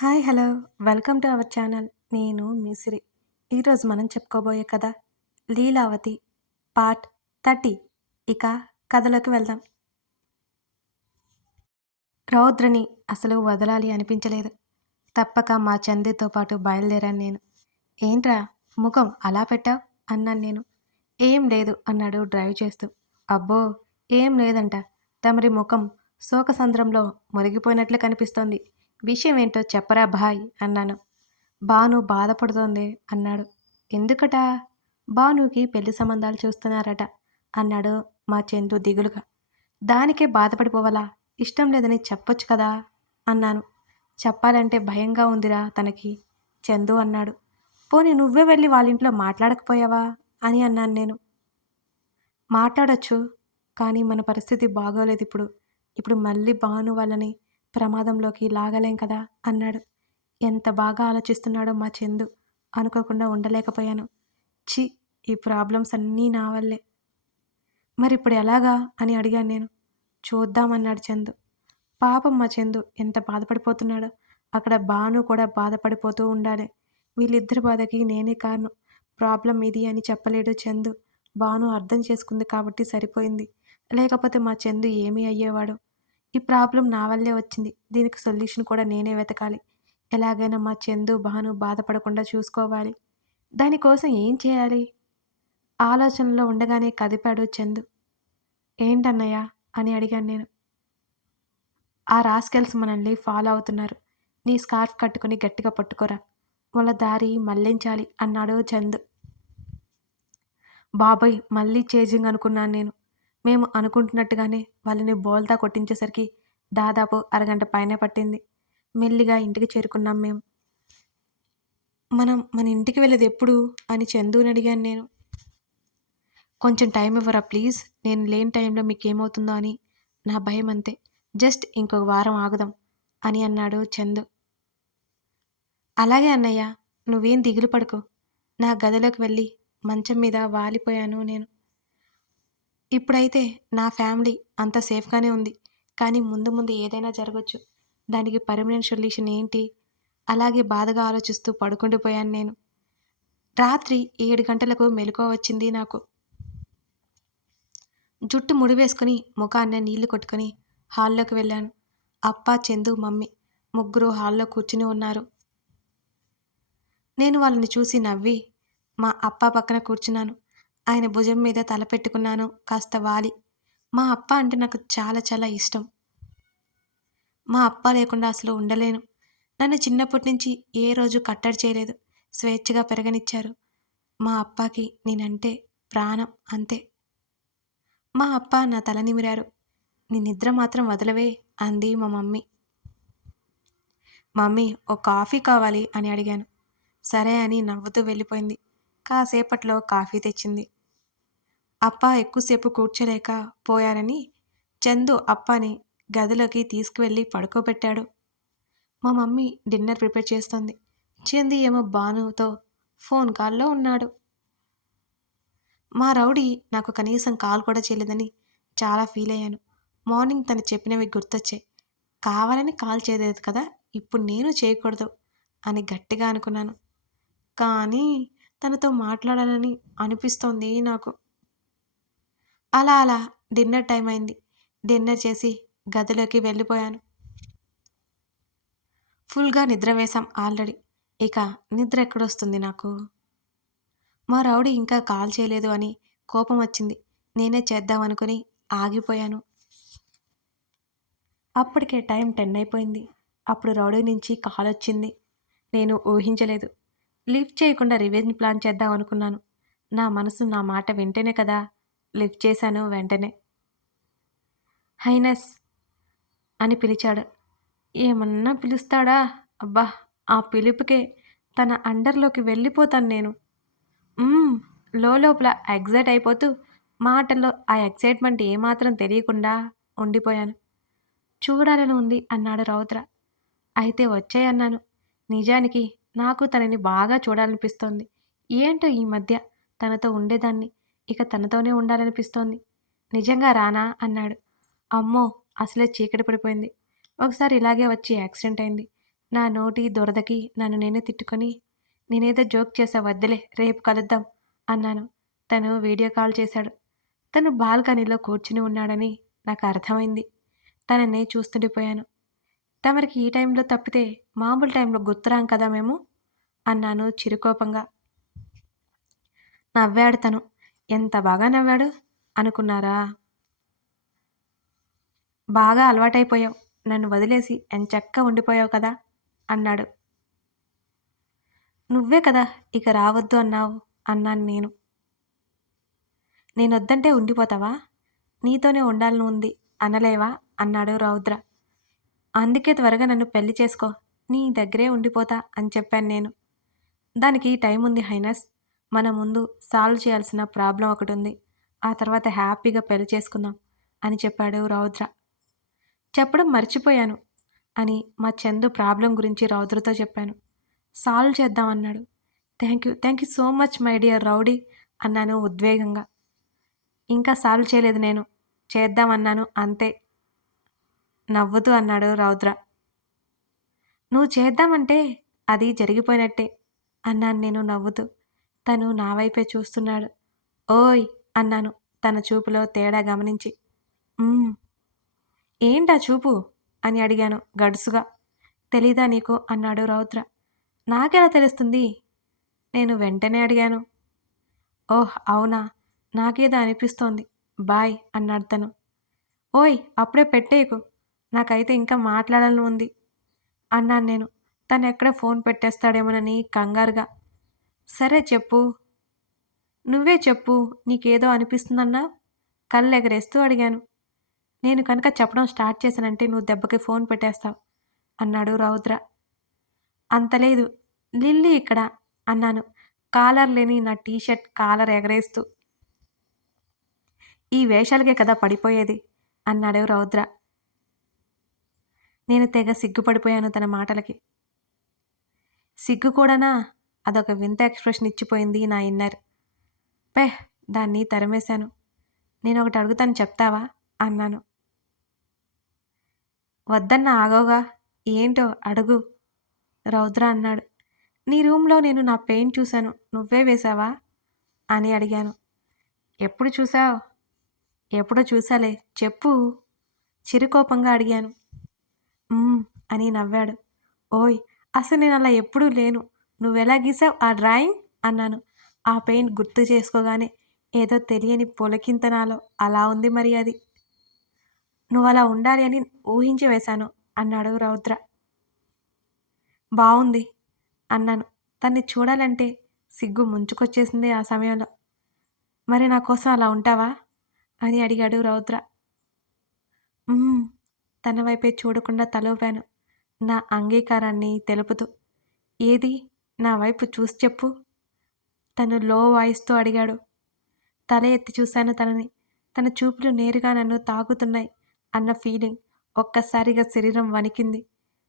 Hi hello. Welcome to our channel. నేను మీసిరి ఈరోజు మనం చెప్పుకోబోయే కథ లీలావతి పార్ట్ థర్టీ. ఇక కథలోకి వెళ్దాం. రౌద్రని అసలు వదలాలి అనిపించలేదు. తప్పక మా చందీతో పాటు బయలుదేరాను నేను. ఏంట్రా ముఖం అలా పెట్టావు? అన్నాను నేను. ఏం లేదు అన్నాడు డ్రైవ్ చేస్తూ. అబ్బో ఏం లేదంట. తమరి ముఖం శోకసంద్రంలో మురిగిపోయినట్లు కనిపిస్తోంది. విషయం ఏంటో చెప్పరా భాయ్ అన్నాను. బాను బాధపడుతోంది అన్నాడు. ఎందుకట? బానుకి పెళ్ళి సంబంధాలు చూస్తున్నారట అన్నాడు మా చందు దిగులుగా. దానికే బాధపడిపోవాలా? ఇష్టం లేదని చెప్పొచ్చు కదా? అన్నాను. చెప్పాలంటే భయంగా ఉందిరా తనకి చందు అన్నాడు. పోనీ నువ్వే వెళ్ళి వాళ్ళ ఇంట్లో మాట్లాడకపోయావా? అని అన్నాను నేను. మాట్లాడచ్చు కానీ మన పరిస్థితి బాగోలేదు ఇప్పుడు ఇప్పుడు మళ్ళీ బాను వాళ్ళని ప్రమాదంలోకి లాగలేం కదా? అన్నాడు. ఎంత బాగా ఆలోచిస్తున్నాడో మా చందు. అనుకోకుండా ఉండలేకపోయాను. చి ఈ ప్రాబ్లమ్స్ అన్నీ నా వల్లే. మరి ఇప్పుడు ఎలాగా? అని అడిగాను నేను. చూద్దామన్నాడు చందు. పాపం మా చందు ఎంత బాధపడిపోతున్నాడో. అక్కడ బాను కూడా బాధపడిపోతూ ఉండాలి. వీళ్ళిద్దరి బాధకి నేనే కారణం. ప్రాబ్లం ఇది అని చెప్పలేడు చందు. బాను అర్థం చేసుకుంది కాబట్టి సరిపోయింది. లేకపోతే మా చందు ఏమీ అయ్యేవాడు. ఈ ప్రాబ్లం నా వల్లే వచ్చింది. దీనికి సొల్యూషన్ కూడా నేనే వెతకాలి. ఎలాగైనా మా చందు భాను బాధపడకుండా చూసుకోవాలి. దానికోసం ఏం చేయాలి? ఆలోచనలో ఉండగానే కదిపాడు చందు. ఏంటన్నయ్య? అని అడిగాను నేను. ఆ రాస్కెల్స్ మనల్ని ఫాలో అవుతున్నారు. నీ స్కార్ఫ్ కట్టుకుని గట్టిగా పట్టుకోరా. వాళ్ళ దారి మళ్ళించాలి అన్నాడు చందు. బాబాయ్ మళ్ళీ చేజింగ్ అనుకున్నాను నేను. మేము అనుకుంటున్నట్టుగానే వాళ్ళని బోల్తా కొట్టించేసరికి దాదాపు అరగంట పైనే పట్టింది. మెల్లిగా ఇంటికి చేరుకున్నాం మేము మనం మన ఇంటికి వెళ్ళేది ఎప్పుడు? అని చందుని అడిగాను నేను. కొంచెం టైం ఇవ్వరా ప్లీజ్? నేను లేని టైంలో మీకు ఏమవుతుందో అని. నా భయం అంతే. జస్ట్ ఇంకొక వారం ఆగుదాం అని అన్నాడు చందు. అలాగే అన్నయ్య నువ్వేం దిగులు పడుకో. నా గదిలోకి వెళ్ళి మంచం మీద వాలిపోయాను నేను. ఇప్పుడైతే నా ఫ్యామిలీ అంత సేఫ్గానే ఉంది. కానీ ముందు ముందు ఏదైనా జరగచ్చు. దానికి పర్మనెంట్ సొల్యూషన్ ఏంటి? అలాగే బాధగా ఆలోచిస్తూ పడుకుండిపోయాను నేను. రాత్రి ఏడు గంటలకు మెలకువ వచ్చింది నాకు. జుట్టు ముడివేసుకుని ముఖాన్న నీళ్ళు కొట్టుకుని హాల్లోకి వెళ్ళాను. అప్ప చందు మమ్మీ ముగ్గురు హాల్లో కూర్చుని ఉన్నారు. నేను వాళ్ళని చూసి నవ్వి మా అప్ప పక్కన కూర్చున్నాను. ఆయన భుజం మీద తల పెట్టుకున్నాను. కాస్త వాలి. మా అప్ప అంటే నాకు చాలా చాలా ఇష్టం. మా అప్ప లేకుండా అసలు ఉండలేను. నన్ను చిన్నప్పటి నుంచి ఏ రోజు కట్టడి చేయలేదు. స్వేచ్ఛగా పెరగనిచ్చారు. మా అప్పకి నేనంటే ప్రాణం అంతే. మా అప్ప నా తల నిమిరారు. నీ నిద్ర మాత్రం వదలవే అంది మా మమ్మీ. మమ్మీ ఓ కాఫీ కావాలి అని అడిగాను. సరే అని నవ్వుతూ వెళ్ళిపోయింది. కాసేపట్లో కాఫీ తెచ్చింది. అప్ప ఎక్కువసేపు కూర్చోలేక పోయారని చందు అప్పని గదిలోకి తీసుకువెళ్ళి పడుకోబెట్టాడు. మా మమ్మీ డిన్నర్ ప్రిపేర్ చేస్తుంది. చంది ఏమో బానుతో ఫోన్ కాల్లో ఉన్నాడు. మా రౌడీ నాకు కనీసం కాల్ కూడా చేయలేదని చాలా ఫీల్ అయ్యాను. మార్నింగ్ తను చెప్పినవి గుర్తొచ్చాయి. కావాలని కాల్ చేయలేదు కదా ఇప్పుడు నేను చేయకూడదు అని గట్టిగా అనుకున్నాను. కానీ తనతో మాట్లాడాలని అనిపిస్తోంది నాకు. అలా అలా డిన్నర్ టైం అయింది డిన్నర్ చేసి గదిలోకి వెళ్ళిపోయాను. ఫుల్గా నిద్ర వేశాం ఆల్రెడీ. ఇక నిద్ర ఎక్కడొస్తుంది నాకు? మా రౌడీ ఇంకా కాల్ చేయలేదు అని కోపం వచ్చింది. నేనే చేద్దామనుకుని ఆగిపోయాను. అప్పటికే టైం టెన్ అయిపోయింది. అప్పుడు రౌడీ నుంచి కాల్ వచ్చింది. నేను ఊహించలేదు. లిఫ్ట్ చేయకుండా రివెంజ్ ప్లాన్ చేద్దాం అనుకున్నాను నా మనసు నా మాట వింటేనే కదా లిఫ్ట్ చేశాను వెంటనే. హైనస్ అని పిలిచాడు. ఏమన్నా పిలుస్తాడా? అబ్బా ఆ పిలుపుకే తన అండర్లోకి వెళ్ళిపోతాను నేను. లోపల ఎగ్జైట్ అయిపోతూ మాటల్లో ఆ ఎక్సైట్మెంట్ ఏమాత్రం తెలియకుండా ఉండిపోయాను. చూడాలని ఉంది అన్నాడు రౌద్ర. అయితే వచ్చాయన్నాను నిజానికి నాకు తనని బాగా చూడాలనిపిస్తోంది. ఏంటో ఈ మధ్య తనతో ఉండేదాన్ని. ఇక తనతోనే ఉండాలనిపిస్తోంది. నిజంగా రానా? అన్నాడు. అమ్మో అసలే చీకటి పడిపోయింది. ఒకసారి ఇలాగే వచ్చి యాక్సిడెంట్ అయింది. నా నోటి దురదకి నన్ను నేనే తిట్టుకొని నేనేదో జోక్ చేసా వద్దులే రేపు కలుద్దాం అన్నాను. తను వీడియో కాల్ చేశాడు. తను బాల్కనీలో కూర్చుని ఉన్నాడని నాకు అర్థమైంది. తననే చూస్తుండిపోయాను తమరికి ఈ టైంలో తప్పితే మామూలు టైంలో గుర్తురాం కదా మేము? అన్నాను చిరుకోపంగా. నవ్వాడు తను. ఎంత బాగా నవ్వాడు అనుకున్నారా? బాగా అలవాటైపోయావు. నన్ను వదిలేసి ఎంచక్క ఉండిపోయావు కదా? అన్నాడు. నువ్వే కదా ఇక రావద్దు అన్నావు అన్నాను నేను. నేనొద్దంటే ఉండిపోతావా? నీతోనే ఉండాలని ఉంది అనలేవా? అన్నాడు రౌద్ర. అందుకే త్వరగా నన్ను పెళ్ళి చేసుకో. నీ దగ్గరే ఉండిపోతా అని చెప్పాను నేను. దానికి టైం ఉంది హైనస్. మన ముందు సాల్వ్ చేయాల్సిన ప్రాబ్లం ఒకటి ఉంది ఆ తర్వాత హ్యాపీగా పెళ్ళి చేసుకుందాం అని చెప్పాడు రౌద్ర. చెప్పడం మర్చిపోయాను అని మా చందు ప్రాబ్లం గురించి రౌద్రతో చెప్పాను. సాల్వ్ చేద్దాం అన్నాడు. Thank you thank you so much my dear rowdy అన్నాను ఉద్వేగంగా. ఇంకా సాల్వ్ చేయలేదు నేను. చేద్దామన్నాను అంతే. నవ్వుతూ అన్నాడు రౌద్ర. నువ్వు చేద్దామంటే అది జరిగిపోయినట్టే అన్నాను నేను నవ్వుతూ. తను నా వైపే చూస్తున్నాడు. ఓయ్! అన్నాను తన చూపులో తేడా గమనించి. ఏంటా చూపు? అని అడిగాను గడుసుగా. తెలీదా నీకు? అన్నాడు రౌద్ర. నాకెలా తెలుస్తుంది? నేను వెంటనే అడిగాను. ఓహ్! అవునా? నాకేదో అనిపిస్తోంది. బాయ్! అన్నాడు తను. ఓయ్! అప్పుడే పెట్టేయకు. నాకైతే ఇంకా మాట్లాడాలని ఉంది. అన్నాను నేను. తను ఎక్కడ ఫోన్ పెట్టేస్తాడేమోనని కంగారుగా. సరే చెప్పు. నువ్వే చెప్పు నీకేదో అనిపిస్తుందన్నా? కళ్ళు ఎగరేస్తూ అడిగాను. నేను కనుక చెప్పడం స్టార్ట్ చేశానంటే నువ్వు దెబ్బకి ఫోన్ పెట్టేస్తావు అన్నాడు రౌద్ర. అంతలేదు లిల్లీ ఇక్కడ అన్నాను. కాలర్ లేని నా టీషర్ట్ కాలర్ ఎగరేస్తూ. ఈ వేషాలకే కదా పడిపోయేది అన్నాడు రౌద్ర. నేను తెగ సిగ్గుపడిపోయాను తన మాటలకి. సిగ్గు కూడానా? అదొక వింత ఎక్స్ప్రెషన్ ఇచ్చిపోయింది నా ఇన్నర్. పే దాన్ని తరిమేశాను. నేను ఒకటి అడుగుతాను చెప్తావా? అన్నాను. వద్దన్న ఆగోగా ఏంటో అడుగు. రౌద్ర అన్నాడు. నీ రూమ్లో నేను నా పెయింట్ చూశాను. నువ్వే వేశావా? అని అడిగాను. ఎప్పుడు చూసావు ఎప్పుడో చూసాలే చెప్పు. చిరుకోపంగా అడిగాను. అని నవ్వాడు. ఓయ్ అసలు నేను అలా ఎప్పుడూ లేను. నువ్వెలా గీసావు ఆ డ్రాయింగ్? అన్నాను. ఆ పెయింట్ గుర్తు చేసుకోగానే ఏదో తెలియని పొలకింత నాలో అలా ఉంది మరి అది. నువ్వు అలా ఉండాలి అని ఊహించి వేశాను అన్నాడు రౌద్ర. బాగుంది అన్నాను. తన్ని చూడాలంటే సిగ్గు ముంచుకొచ్చేసింది ఆ సమయంలో. మరి నా కోసం అలా ఉంటావా? అని అడిగాడు రౌద్ర. తన వైపే చూడకుండా తలూపాను నా అంగీకారాన్ని తెలుపుతూ. ఏది? నా వైపు చూసి చెప్పు. తను లో వాయిస్తో అడిగాడు. తల ఎత్తి చూశాను తనని. తన చూపులు నేరుగా నన్ను తాకుతున్నాయి అన్న ఫీలింగ్ ఒక్కసారిగా శరీరం వణికింది.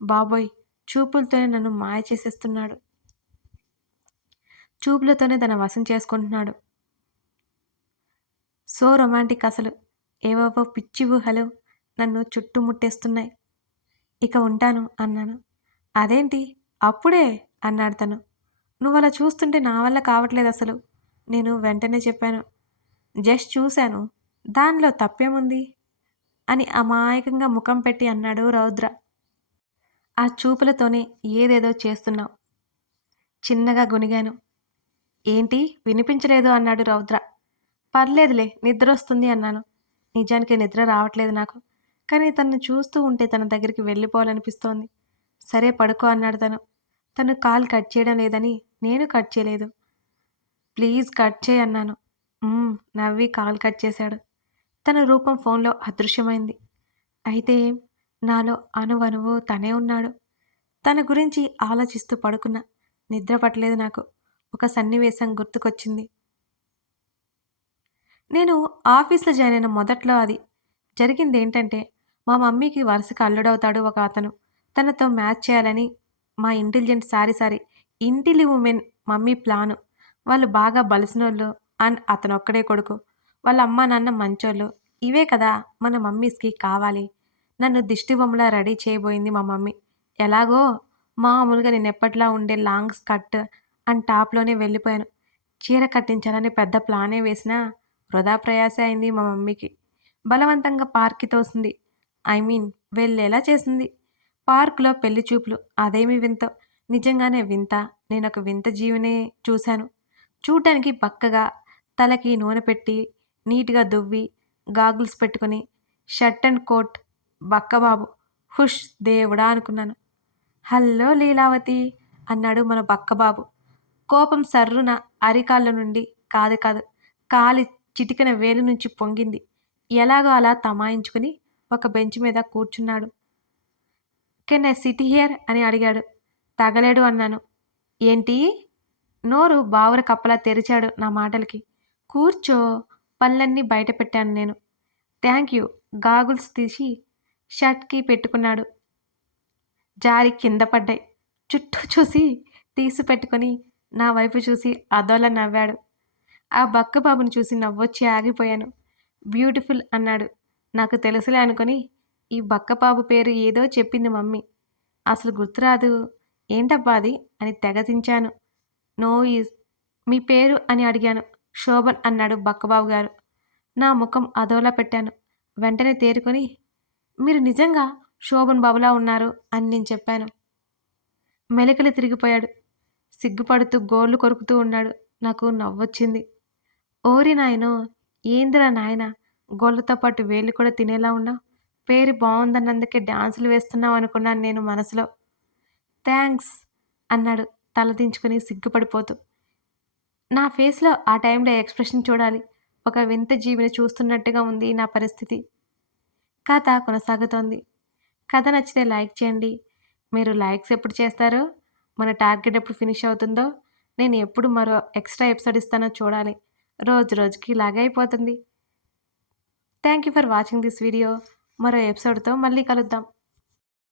బాబోయ్! చూపులతోనే నన్ను మాయ చేసేస్తున్నాడు. చూపులతోనే తన వశం చేసుకుంటున్నాడు. సో రొమాంటిక్ అసలు. ఏవేవో పిచ్చి ఊహలు నన్ను చుట్టుముట్టేస్తున్నాయి. ఇక ఉంటాను అన్నాను. అదేంటి? అప్పుడే? అన్నాడు తను. నువ్వు అలా చూస్తుంటే నా వల్ల కావట్లేదు అసలు. నేను వెంటనే చెప్పాను. జస్ట్ చూశాను. దానిలో తప్పేముంది? అని అమాయకంగా ముఖం పెట్టి అన్నాడు రౌద్ర. ఆ చూపులతోనే ఏదేదో చేస్తున్నావు. చిన్నగా గునిగాను. ఏంటి? వినిపించలేదు అన్నాడు రౌద్ర. పర్లేదులే నిద్ర వస్తుంది అన్నాను. నిజానికి నిద్ర రావట్లేదు నాకు. కానీ తను చూస్తూ ఉంటే తన దగ్గరికి వెళ్ళిపోవాలనిపిస్తోంది. సరే పడుకో అన్నాడు తను. తను కాల్ కట్ చేయడం లేదని నేను కట్ చేయలేదు. ప్లీజ్ కట్ చేయి అన్నాను. నవ్వి కాల్ కట్ చేశాడు. తన రూపం ఫోన్లో అదృశ్యమైంది. అయితే నాలో అనువనువు తనే ఉన్నాడు. తన గురించి ఆలోచిస్తూ పడుకున్నా. నిద్ర పట్టలేదు నాకు. ఒక సన్నివేశం గుర్తుకొచ్చింది. నేను ఆఫీస్లో జాయిన్ అయిన మొదట్లో అది జరిగింది ఏంటంటే మా మమ్మీకి వరుసగా అల్లుడవుతాడు ఒక అతను. తనతో మ్యాచ్ చేయాలని మా ఇంటెలిజెంట్ సారీ సారీ ఇంటిలి ఉమెన్ మమ్మీ ప్లాను. వాళ్ళు బాగా బలిసినోళ్ళు అండ్ అతను ఒక్కడే కొడుకు. వాళ్ళ అమ్మ నాన్న మంచోళ్ళు. ఇవే కదా మన మమ్మీస్కి కావాలి. నన్ను దిష్టి బొమ్మలా రెడీ చేయబోయింది మా మమ్మీ. ఎలాగో మామూలుగా నేను ఎప్పట్లా ఉండే లాంగ్ స్కర్ట్ అండ్ టాప్లోనే వెళ్ళిపోయాను. చీర కట్టించాలని పెద్ద ప్లానే వేసినా వృధా ప్రయాస అయింది మా మమ్మీకి. బలవంతంగా పార్కి తోసింది. ఐ మీన్ వెళ్ళేలా చేసింది. పార్కులో పెళ్ళి చూపులు. అదేమి వింత? నిజంగానే వింత? నేను ఒక వింత జీవినే చూశాను. చూడటానికి బక్కగా తలకి నూనె పెట్టి నీట్గా దువ్వి గాగుల్స్ పెట్టుకుని షర్ట్ అండ్ కోట్ బక్కబాబు హుష్ దేవుడా అనుకున్నాను. హలో లీలావతి! అన్నాడు మన బక్కబాబు. కోపం సర్రున అరికాళ్ళ నుండి. కాదు కాదు కాలి చిటికన వేలు నుంచి పొంగింది. ఎలాగో అలా తమాయించుకుని ఒక బెంచ్ మీద కూర్చున్నాడు. కెన్ ఐ సిటీ హియర్ అని అడిగాడు. తగలేడు అన్నాను. ఏంటి? నోరు బావుర కప్పలా తెరిచాడు నా మాటలకి. కూర్చో పళ్ళన్నీ బయట పెట్టాను నేను. థ్యాంక్ యూ గాగుల్స్ తీసి షర్ట్కి పెట్టుకున్నాడు. జారి కింద పడ్డాయి. చుట్టూ చూసి తీసి పెట్టుకొని నా వైపు చూసి అదోలా నవ్వాడు. ఆ బక్క బాబుని చూసి నవ్వొచ్చి ఆగిపోయాను. బ్యూటిఫుల్ అన్నాడు. నాకు తెలుసులే అనుకొని ఈ బక్కపాబు పేరు ఏదో చెప్పింది మమ్మీ. అసలు గుర్తురాదు. ఏంటబ్బా అది? అని తెగతించాను నో ఈజ్. మీ పేరు అని అడిగాను. శోభన్ అన్నాడు బక్కబాబు గారు. నా ముఖం అదోలా పెట్టాను. వెంటనే తేరుకొని మీరు నిజంగా శోభన్ బాబులా ఉన్నారు అని నేను చెప్పాను. మెలికలు తిరిగిపోయాడు. సిగ్గుపడుతూ గోళ్ళు కొరుకుతూ ఉన్నాడు. నాకు నవ్వొచ్చింది. ఓరి నాయనో ఏందిరా నాయన గోళ్ళతో పాటు వేళ్ళు కూడా తినేలా ఉన్నావు? పేరు బాగుందన్నందుకే డాన్సులు వేస్తున్నావు అనుకున్నాను నేను మనసులో. థ్యాంక్స్ అన్నాడు తలదించుకుని సిగ్గుపడిపోతూ. నా ఫేస్లో ఆ టైంలో ఎక్స్ప్రెషన్ చూడాలి. ఒక వింత జీవిని చూస్తున్నట్టుగా ఉంది నా పరిస్థితి. కథ కొనసాగుతోంది. కథ నచ్చితే లైక్ చేయండి. మీరు లైక్స్ ఎప్పుడు చేస్తారో మన టార్గెట్ ఎప్పుడు ఫినిష్ అవుతుందో నేను ఎప్పుడు మరో ఎక్స్ట్రా ఎపిసోడ్ ఇస్తానో చూడాలి. రోజు రోజుకి ఇలాగే అయిపోతుంది. Thank you for watching this video. మరో ఎపిసోడ్తో మళ్ళీ కలుద్దాం.